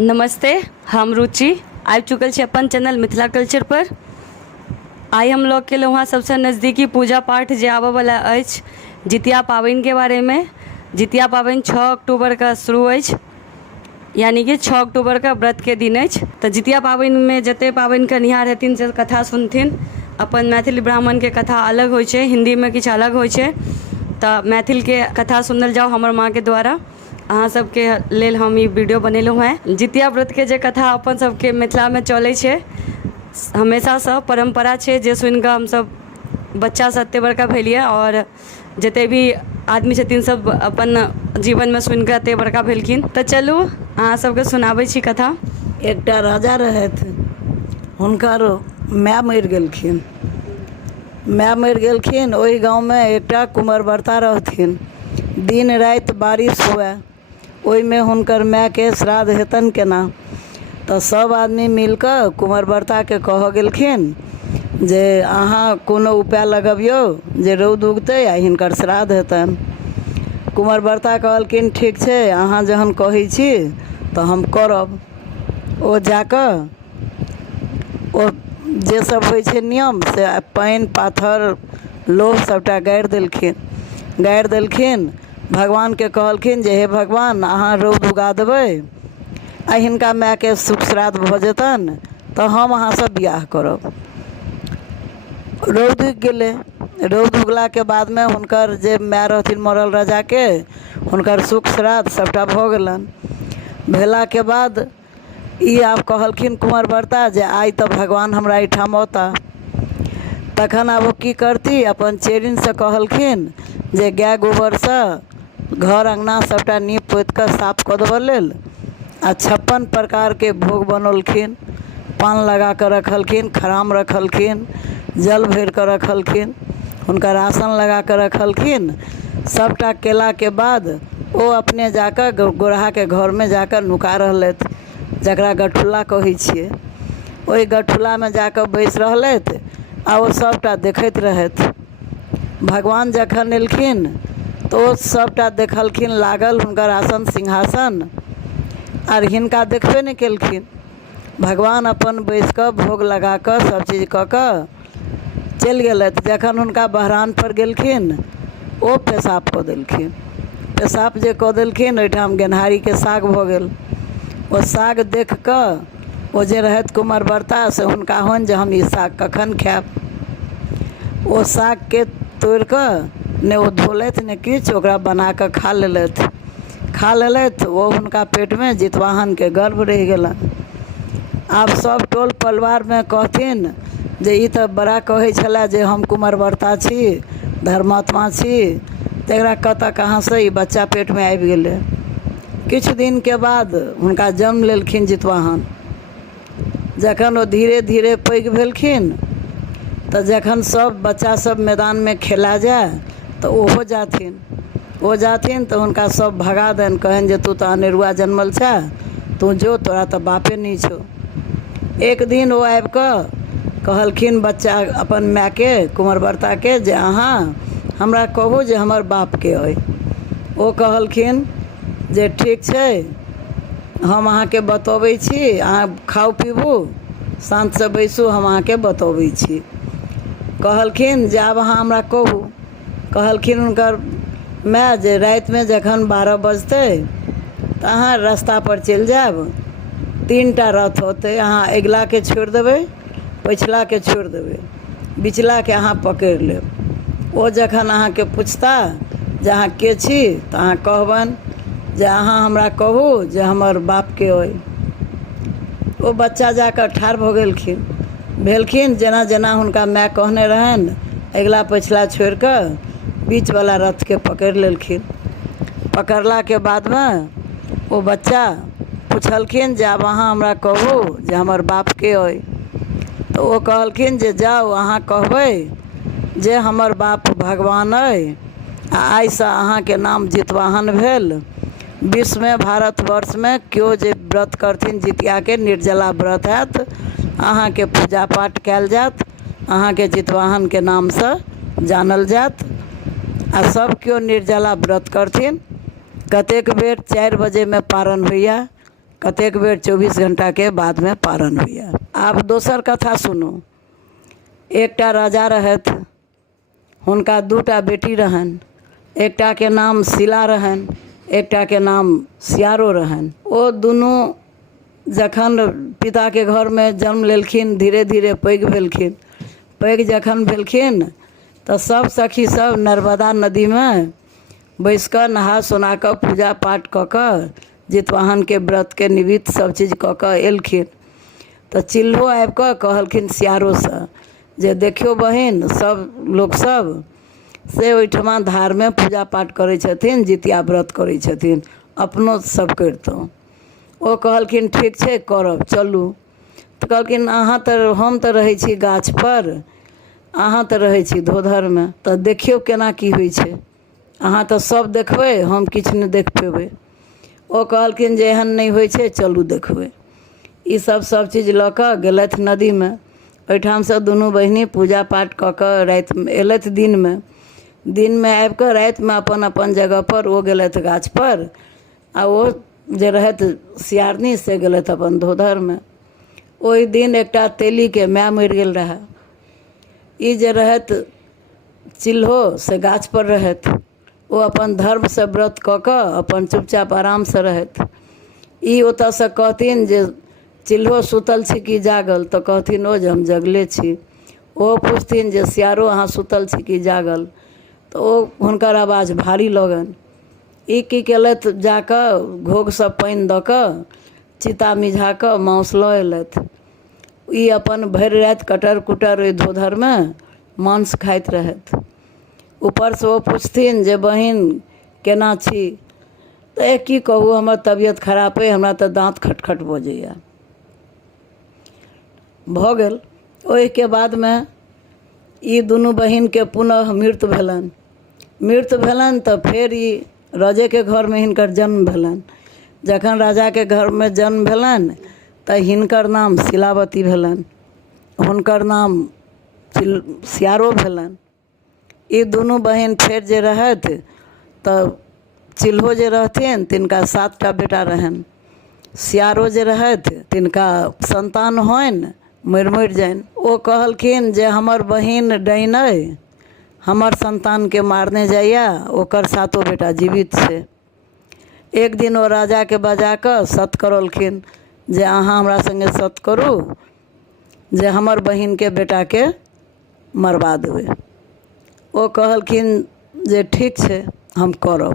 नमस्ते, हम रुचि आबि चुकल छी अपन चैनल मिथिला कल्चर पर। आइ हम लऽ के वहाँ सबसे नज़दीकी पूजा पाठ जे आबऽ वाला अछि जितिया पाबनि के बारे में। जितिया पाबनि 6 अक्टूबर का शुरू अछि, यानी कि 6 अक्टूबर का व्रत के दिन अछि। तो जितिया पाबनि में जते पाबनि करनिहार हेथिन से कथा सुनथिन। अपन मैथिली ब्राह्मण के कथा अलग होइ छै, हिंदी में किछु अलग होइ छै। तो मैथिल के कथा सुनल जाओ हमर माँ के द्वारा। अहाँ सबके लेल हम ई वीडियो बनेलहुँ हैं। जितिया व्रत के जे कथा अपन सबके मिथिला में चलै छै, हमेशा से परंपरा छै, जे सुनि कऽ हमसब बच्चा से एते बड़का भेलियै और जते भी आदमी छथिन सब अपन जीवन में सुनि कऽ एते बड़का भेलखिन। तऽ चलू अहाँ सबके सुनाबै छी कथा। एकटा राजा रहथि, हुनकर माय मरि गेलखिन। माय मरि गेलखिन, ओहि गाँवमे एकटा कुँवरव्रता रहथिन। दिन राति बारिश हुए, ओहिमे हुनकर मायके श्राद्ध हेतनि केना। तऽ सब आदमी मिलकऽ कुँवरव्रताके कहऽ गेलखिन जे अहाँ कोनो उपाय लगबियौ जे रौद उगतै आ हिनकर श्राद्ध हेतनि। कुँवरव्रता कहलखिन ठीक छै, अहाँ जहन कहै छी तऽ हम करब। ओ जाकऽ ओ जे सब होइ छै नियम से पानि पाथर लोह सबटा गाड़ि देलखिन। भगवानके कहलखिन जे हे भगवान, अहाँ रौद उगा देबै आ हिनका मायके सुख श्राद्ध भऽ जेतनि तऽ हम अहाँसँ बिआह करब। रौद उगि गेलै। रौद उगलाके बादमे हुनकर जे माय रहथिन मरल राजाके, हुनकर सुख श्राद्ध सबटा भऽ गेलनि। भेलाके बाद ई आब कहलखिन कुँवरव्रता जे आइ तऽ भगवान हमरा एहिठाम औता। तखन आब ओ की करती, अपन चेरिनसँ कहलखिन जे गाय गोबरसँ घर अँगना सबटा नीप पोति कऽ साफ कऽ देबऽ लेल आ 56 प्रकारके भोग बनौलखिन। पान लगा कऽ रखलखिन, खराम रखलखिन, जल भरि कऽ रखलखिन, हुनकर आसन लगा कऽ रखलखिन। सबटा केलाके बाद ओ अपने जाकऽ गोरहाके घरमे जाकऽ नुका रहलथि, जकरा गठुल्ला कहै छियै। ओहि गठुल्लामे जाकऽ बैसि रहलथि आ ओ सबटा देखैत रहथि। भगवान जखन एलखिन तऽ ओ सबटा देखलखिन, लागल हुनकर आसन सिंहासन, आर हिनका देखबे नहि केलखिन। भगवान अपन बैसि कऽ भोग लगा कऽ सबचीज कऽ कऽ चलि गेलथि। जखन हुनका बहरान पर गेलखिन, ओ पेशाब कऽ देलखिन। पेशाब जे कऽ देलखिन, ओहिठाम गेनहारीके साग भऽ गेल। ओ साग देख कऽ ओ जे रहथि कुँवरव्रता से हुनका होनि जे हम ई साग कखन खायब। ओ सागके तोड़ि कऽ ने ओ धोलथि ने किछु, ओकरा बना कऽ खा लेलथि। ओ हुनका पेटमे जितवाहनके गर्भ रहि गेलनि। आब सब टोल परिवारमे कहथिन जे ई तऽ बड़ा कहै छलै जे हम कुँवरव्रता छी, धर्मात्मा छी, तऽ एकरा कतऽ कहाँसँ ई बच्चा पेटमे आबि गेलै। किछु दिनके बाद हुनका जन्म लेलखिन जितवाहन। जखन ओ धीरे धीरे पैघ भेलखिन तऽ जखन सब बच्चा सब मैदानमे खेला जाए तऽ ओहो जाथिन तऽ हुनका सब भगा दनि, कहनि जे तू तऽ अनेरुआ जन्मल छऽ, तू जो, तोरा तऽ बापे नहीं छौ। एक दिन ओ आबि कऽ कहलखिन बच्चा अपन मायके, कुँवरव्रताके, जे अहाँ हमरा कहू जे हमर बापके अइ। ओ कहलखिन जे ठीक छै, हम अहाँके बतबै छी, अहाँ खाउ पीबू, शान्तसँ बैसू, हम अहाँके बतबै छी। कहलखिन जे आब अहाँ हमरा कहू। कहलखिन हुनकर माय जे रातिमे जखन 12 बजतै तऽ अहाँ रस्ता पर चलि जायब, 3टा रथ होतै, अहाँ अगिलाके छोड़ि देबै, पछिलाके छोड़ि देबै, बिचलाके अहाँ पकड़ि लेब। ओ जखन अहाँके पुछता जे अहाँ के छी तऽ अहाँ कहबनि जे अहाँ हमरा कहू जे हमर बापके अइ। ओ बच्चा जाकऽ ठाढ़ भऽ भेलखिन, जेना जेना हुनका माय कहने रहनि, अगिला पछिला छोड़ि कऽ बीचवला रथके पकड़ि लेलखिन। पकड़लाके बादमे ओ बच्चा पुछलखिन जे आब अहाँ हमरा कहू जे हमर बापके अइ। तऽ ओ कहलखिन जे जाउ, अहाँ कहबै जे हमर बाप भगवान अइ आ आइसँ अहाँके नाम जितवाहन भेल। विश्वमे, भारतवर्षमे केओ जे व्रत करथिन जितियाके, निर्जला व्रत हैत, अहाँके पूजा पाठ कयल जायत, अहाँके जितवाहनके नामसँ जानल जायत। आ सब केओ निर्जला व्रत करथिन। कतेक बेर 4 बजेमे पारण होइए, कतेक बेर 24 घंटा के बाद में पारण होइए। आब दोसर कथा सुनू। एकटा राजा रहथि, हुनका 2टा बेटी रहनि। एकटा के नाम शिला रहनि, एकटा के नाम सियारो रहनि। ओ दुनू जखन पिता के घर में जन्म लेलखिन, धीरे धीरे पैघ भेलखिन। पैघ जखन भेलखिन तऽ सब सखी सब नर्मदा नदी में बैस कऽ नहा सोना कऽ पूजा पाठ कऽ कऽ जितवाहन के व्रत के निमित्त सब चीज कऽ कऽ एलखिन। तऽ चिल्हो आबि कऽ कहलखिन सियारोसँ जे देखियौ बहिन, सब लोग सब से ओहिठमा धार में पूजा पाठ करै छथिन, जितिया व्रत करै छथिन, अपनो सब करितहुँ। ओ कहलखिन ठीक छै करब, चलू। तऽ कहलखिन अहाँ तऽ, हम तऽ रहै छी गाछ पर, अहाँ तऽ रहै छी धोधर में, तऽ देखियौ केना की होइ छै। अहाँ तऽ सब देखबै, हम किछु नहि देख पेबै। ओ कहलखिन जे एहन नहीं होइ छै, चलू देखबै। ई सब चीज लऽ कऽ गेलथि नदी में। ओहिठाम से दुनू बहिनी पूजा पाठ कऽ कऽ राति में एलथि। दिन में आबि कऽ राति में अपन अपन जगह पर ओ गेलथि गाछ पर, आ ओ जे रहथि सियारनी से गेलथि अपन धोधर में। ओहि दिन एकटा तेली के माय मरि गेल रहए। ई जे रहथि चिल्हो से गाछ पर रहथि। ओ अपन धर्म से व्रत कऽ कऽ अपन चुपचाप आराम से रहथि। ई ओतऽ से कहथिन जे चिल्हो सुतल छी कि जागल, तऽ कहथिन ओ जे हम जगले छी। ओ पूछथिन जे सियारो अहाँ सुतल छी कि जागल, तऽ ओ हुनकर आवाज भारी लगनि। ई की केलथि, जाकऽ घोघ सब पानि दऽ कऽ चिता मिझा कऽ माउस लऽ एलथि। ई अपन भरि राति कटर कुटर ओहि धोधर में मांस खाइत रहथि। ऊपर से ओ पूछथिन जे बहिन केना छी, तऽ की कहू हमर तबियत खराब अइ, हमरा तऽ दाँत खटखट बजैए। भऽ गेल। ओहिके बाद में ई दुनू बहिन के पुनः मृत्यु भेलनि। मृत्यु भेलनि तऽ फेर ई राजे के घर में हिनकर जन्म भेलनि। जखन राजा के घर में जन्म भेलनि तऽ हिनकर नाम शिलावती भेलनि, हुनकर नाम सियारो भेलनि। ई दुनू बहिन फेर जे रहथि तऽ चिल्हो जे रहथिन तिनका 7टा बेटा रहनि। सियारो जे रहथि तिनका संतान होनि, मरि जानि। ओ कहलखिन जे हमर बहिन डाइन अइ, हमर संतान के मारने जाइए, ओकर 7 बेटा जीवित छै। एक दिन ओ राजा के बजा कऽ सत करलखिन जे अहाँ हमरा संगे सत करू जे हमर बहिन के बेटा के मरवा देबै। ओ कहलखिन जे ठीक छै हम करब।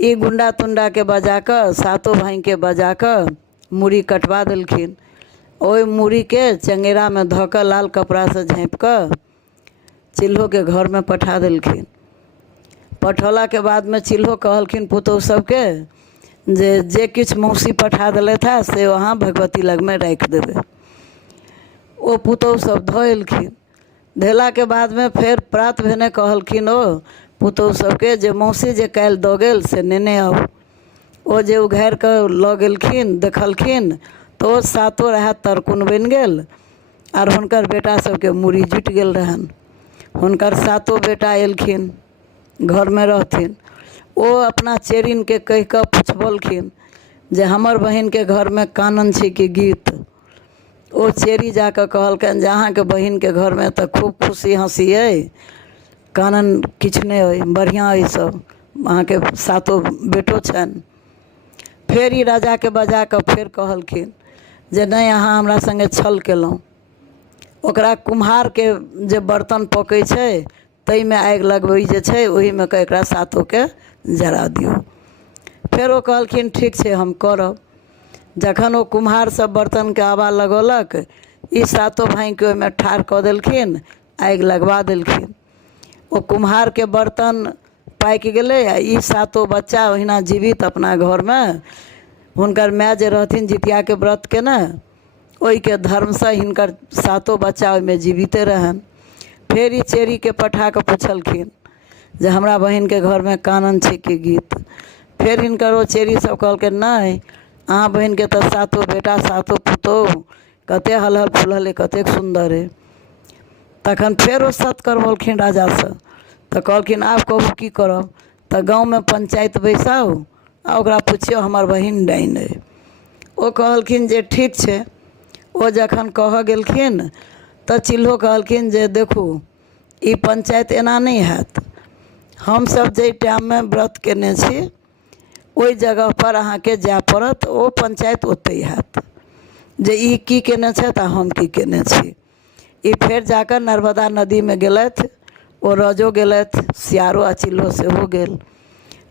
ई गुंडा तुंडा के बजा कऽ 7 भाई के बजा कऽ मूड़ी कटवा देलखिन। ओहि मूड़ी के चंगेरा में धऽ कऽ लाल कपड़ा से झाँपि कऽ चिल्हो के घर में पठा देलखिन। पठौला के बाद में चिल्हो कहलखिन पुतहु सबके जे किछु मौसी पठा देलथि है से वहाँ भगवती लग में राखि देबै। ओ पुतहु सब धऽ एलखिन। धेला के बाद में फेर प्रात भेने कहलखिन ओ पुतहु सबके जे मौसी जे काल्हि दऽ गेल से नेने आउ। ओ जे उघारि कऽ लऽ गेलखिन, देखलखिन तऽ ओ 7 रहै तरकुन बनि गेल, आर हुनकर बेटा सबके मूड़ी जुटि गेल रहनि। हुनकर 7 बेटा एलखिन घर में रहथिन। ओ अपना चेरिन के कहि कऽ पुछबलखिन जे हमर बहिन के घर में कानन छै कि गीत। ओ चेरी जाकऽ कहलकनि जे अहाँके बहिन के घर में तऽ खूब खुशी हँसी अइ, कानन किछु नहि अइ, बढ़िआँ अइ सब, अहाँके 7 बेटो छनि। फेर ई राजा के बजा कऽ फेर कहलखिन जे नहीं अहाँ हमरा संगे छल केलहुँ। ओकरा कुम्हार के जे बर्तन पकै छै ताहि में आगि लगबै जे छै, ओही में कऽ एकरा 7 के जरा दियौ। फेर ओ कहलखिन ठीक छै हम करब। जखन ओ कुम्हार सब बर्तन के आवा लगौलक, ई 7 भाई के ओहिमे ठाढ़ कऽ देलखिन, आगि लगवा देलखिन। ओ कुम्हार के बर्तन पाकि गेलै आ ई 7 बच्चा ओहिना जीवित अपना घर में, हुनकर माय जे रहथिन जितिया के व्रत केने, ओहि के धर्म से हिनकर 7 बच्चा ओहिमे जीविते रहनि। फेर ई चेरी के पठा कऽ पुछलखिन जे हमरा बहिन के घर में कानन छै कि गीत। फेर हिनकर ओ चेरी सब कहलखिन नहीं अहाँ बहिन के तऽ 7 बेटा 7 पुतहु, कते हलहल फुलहल कतेक सुंदर है। तखन फेर ओ सत करबलखिन राजा से। तऽ कहलखिन आब कहू की करब। तऽ गाँव में पंचायत बैसाउ आ ओकरा पुछियौ हमर बहिन डाइन अइ। ओ कहलखिन जे ठीक छै। ओ जखन कह गेलखिन तऽ चिल्हो कहलखिन जे देखू ई पंचायत एना नहीं हैत। हम सब जे टाइम में व्रत केने छी ओई जगह पर अहाँ के जाय पड़त, ओ पंचायत ओतै हैत जे ई की केने छथि आ हम की केने छी। ई फेर जाकर नर्मदा नदी में गेलथि, ओ रजो गेलथि, सियारो आ चिल्हो सेहो गेल।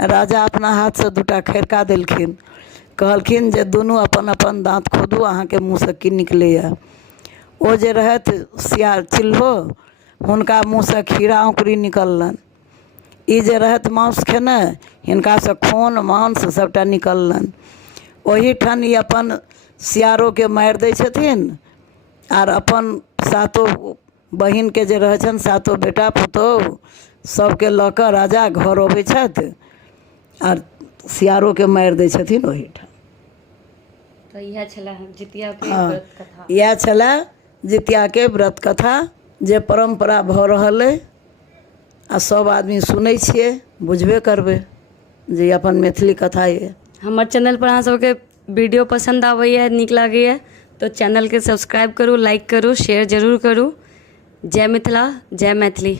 राजा अपना हाथ से दूटा खैरका देलखिन, कहलखिन जे दुनू अपन अपन दाँत खोदू, अहाँ के मुँह से की निकलैया। ओ जे रहथि सियार चिल्हो, हुनका मुँह से खीरा औंकरी निकललनि। ई जे रहथि मांस खेने, हिनका से खून मांस सबटा निकललनि। ओही ठान ई अपन सियारो के मारि दै छथिन आर अपन सातो बहिन के जे रहै छनि, सातो बेटा पुतोहु सबके लऽ कऽ राजा घर अबै छथि आर सियारो के मारि दै छथिन ओहीठाम। तऽ इएह छलै जितिया के हाँ, व्रत कथा। इएह छलै जितिया के व्रत कथा जे परम्परा भऽ रहल अइ आ सब आदमी सुनै छियै, बुझबे करबै जे ई अपन मैथिली कथा अइ। हमर चैनल पर अहाँ सबके वीडियो पसंद आबैया, नीक लागैया तो चैनल के सब्सक्राइब करू, लाइक करू, शेयर जरूर करू। जय मिथिला, जय मैथिली।